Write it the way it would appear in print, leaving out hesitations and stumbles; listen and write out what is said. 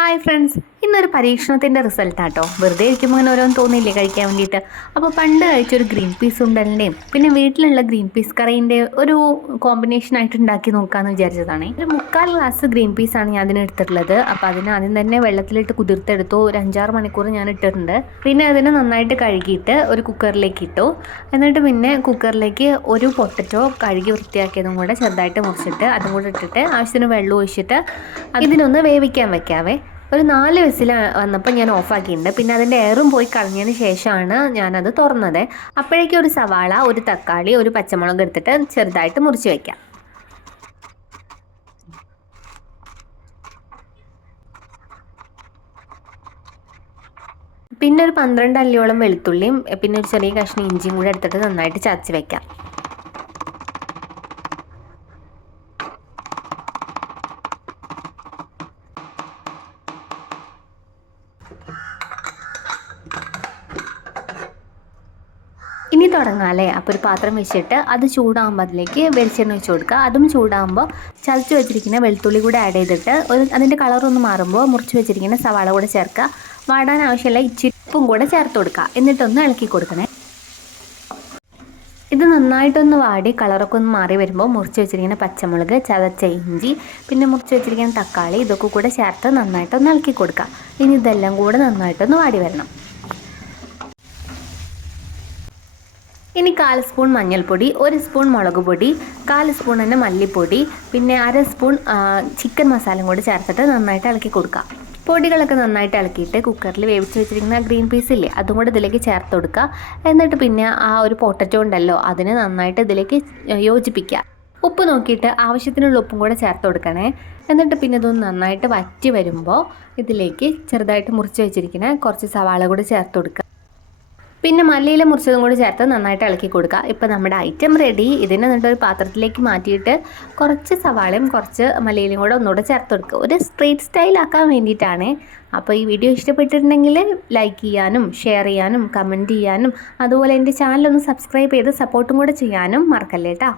Hi friends, ഇന്നൊരു പരീക്ഷണത്തിൻ്റെ റിസൾട്ടാട്ടോ. വെറുതെ ഇരിക്കുമ്പോൾ അങ്ങനെ ഓരോന്ന് തോന്നിയില്ലേ കഴിക്കാൻ വേണ്ടിയിട്ട്. അപ്പോൾ പണ്ട് കഴിച്ചൊരു ഗ്രീൻ പീസ് ഉണ്ടലിൻ്റെയും പിന്നെ വീട്ടിലുള്ള ഗ്രീൻ പീസ് കറീൻ്റെ ഒരു കോമ്പിനേഷനായിട്ട് ഉണ്ടാക്കി നോക്കാമെന്ന് വിചാരിച്ചതാണ്. ഒരു 3/4 ഗ്ലാസ് ഗ്രീൻ പീസാണ് ഞാൻ അതിന് എടുത്തിട്ടുള്ളത്. അപ്പോൾ അതിന് ആദ്യം തന്നെ വെള്ളത്തിലിട്ട് കുതിർത്തെടുത്തു. ഒരു 5-6 മണിക്കൂർ ഞാൻ ഇട്ടിട്ടുണ്ട്. പിന്നെ അതിനെ നന്നായിട്ട് കഴുകിയിട്ട് ഒരു കുക്കറിലേക്ക് ഇട്ടു. എന്നിട്ട് പിന്നെ കുക്കറിലേക്ക് ഒരു പൊട്ടറ്റോ കഴുകി വൃത്തിയാക്കിയതും കൂടെ ചെറുതായിട്ട് മുറിച്ചിട്ട് അതും കൂടെ ഇട്ടിട്ട് ആവശ്യത്തിന് വെള്ളം ഒഴിച്ചിട്ട് ഇതിനൊന്ന് വേവിക്കാൻ വെക്കാവേ. ഒരു 4 വിസിൽ വന്നപ്പോൾ ഞാൻ ഓഫാക്കിയിട്ടുണ്ട്. പിന്നെ അതിൻ്റെ എയറും പോയി കളഞ്ഞതിന് ശേഷമാണ് ഞാനത് തുറന്നത്. അപ്പോഴേക്കും ഒരു സവാള, ഒരു തക്കാളി, ഒരു പച്ചമുളക് എടുത്തിട്ട് ചെറുതായിട്ട് മുറിച്ച് വയ്ക്കാം. പിന്നെ ഒരു 12 അല്ലിയോളം വെളുത്തുള്ളിയും പിന്നെ ഒരു ചെറിയ കഷ്ണം ഇഞ്ചിയും കൂടെ എടുത്തിട്ട് നന്നായിട്ട് ചതച്ച് വയ്ക്കാം. ഇനി തുടങ്ങാമല്ലേ. അപ്പോൾ ഒരു പാത്രം വെച്ചിട്ട് അത് ചൂടാകുമ്പോൾ അതിലേക്ക് വെളിച്ചെണ്ണ ഒഴിച്ച് കൊടുക്കുക. അതും ചൂടാകുമ്പോൾ ചതച്ച് വെച്ചിരിക്കുന്ന വെളുത്തുള്ളി കൂടെ ആഡ് ചെയ്തിട്ട് അതിൻ്റെ കളറൊന്ന് മാറുമ്പോൾ മുറിച്ച് വെച്ചിരിക്കുന്ന സവാള കൂടെ ചേർക്കുക. വാടാൻ ആവശ്യമുള്ള ഇച്ചിരി ഉപ്പും കൂടെ ചേർത്ത് കൊടുക്കുക. എന്നിട്ടൊന്ന് ഇളക്കി കൊടുക്കണേ. ഇത് നന്നായിട്ടൊന്ന് വാടി കളറൊക്കെ ഒന്ന് മാറി വരുമ്പോൾ മുറിച്ച് വെച്ചിരിക്കുന്ന പച്ചമുളക്, ചതച്ച ഇഞ്ചി, പിന്നെ മുറിച്ച് വെച്ചിരിക്കുന്ന തക്കാളി ഇതൊക്കെ കൂടെ ചേർത്ത് നന്നായിട്ടൊന്ന് ഇളക്കി കൊടുക്കുക. ഇനി ഇതെല്ലാം കൂടെ നന്നായിട്ടൊന്ന് വാടി വരണം. ഇനി 1/4 സ്പൂൺ മഞ്ഞൾപ്പൊടി, 1 സ്പൂൺ മുളക് പൊടി, 1/4 സ്പൂൺ തന്നെ മല്ലിപ്പൊടി, പിന്നെ 1/2 സ്പൂൺ ചിക്കൻ മസാലയും കൂടി ചേർത്തിട്ട് നന്നായിട്ട് ഇളക്കി കൊടുക്കുക. പൊടികളൊക്കെ നന്നായിട്ട് ഇളക്കിയിട്ട് കുക്കറിൽ വേവിച്ച് വെച്ചിരിക്കുന്ന ഗ്രീൻ പീസ് ഇല്ലേ അതും കൂടെ ഇതിലേക്ക് ചേർത്ത് കൊടുക്കുക. എന്നിട്ട് പിന്നെ ആ ഒരു പൊട്ടറ്റോ ഉണ്ടല്ലോ അതിനെ നന്നായിട്ട് ഇതിലേക്ക് യോജിപ്പിക്കുക. ഉപ്പ് നോക്കിയിട്ട് ആവശ്യത്തിനുള്ള ഉപ്പും കൂടെ ചേർത്ത് കൊടുക്കണേ. എന്നിട്ട് പിന്നെ ഇതൊന്ന് നന്നായിട്ട് വറ്റി വരുമ്പോൾ ഇതിലേക്ക് ചെറുതായിട്ട് മുറിച്ച് വെച്ചിരിക്കുന്ന കുറച്ച് സവാള കൂടി ചേർത്ത് കൊടുക്കുക. പിന്നെ മല്ലിയില മുറിച്ചതും കൂടി ചേർത്ത് നന്നായിട്ട് ഇളക്കി കൊടുക്കുക. ഇപ്പോൾ നമ്മുടെ ഐറ്റം റെഡി. ഇതിനെ എന്നിട്ട് ഒരു പാത്രത്തിലേക്ക് മാറ്റിയിട്ട് കുറച്ച് സവാളയും കുറച്ച് മല്ലിയിലയും കൂടെ ഒന്നുകൂടെ ചേർത്ത് കൊടുക്കുക. ഒരു സ്ട്രീറ്റ് സ്റ്റൈലാക്കാൻ വേണ്ടിയിട്ടാണ്. അപ്പോൾ ഈ വീഡിയോ ഇഷ്ടപ്പെട്ടിട്ടുണ്ടെങ്കിൽ ലൈക്ക് ചെയ്യാനും ഷെയർ ചെയ്യാനും കമൻറ്റ് ചെയ്യാനും അതുപോലെ എൻ്റെ ചാനലൊന്ന് സബ്സ്ക്രൈബ് ചെയ്ത് സപ്പോർട്ടും കൂടെ ചെയ്യാനും മറക്കല്ലേ കേട്ടോ.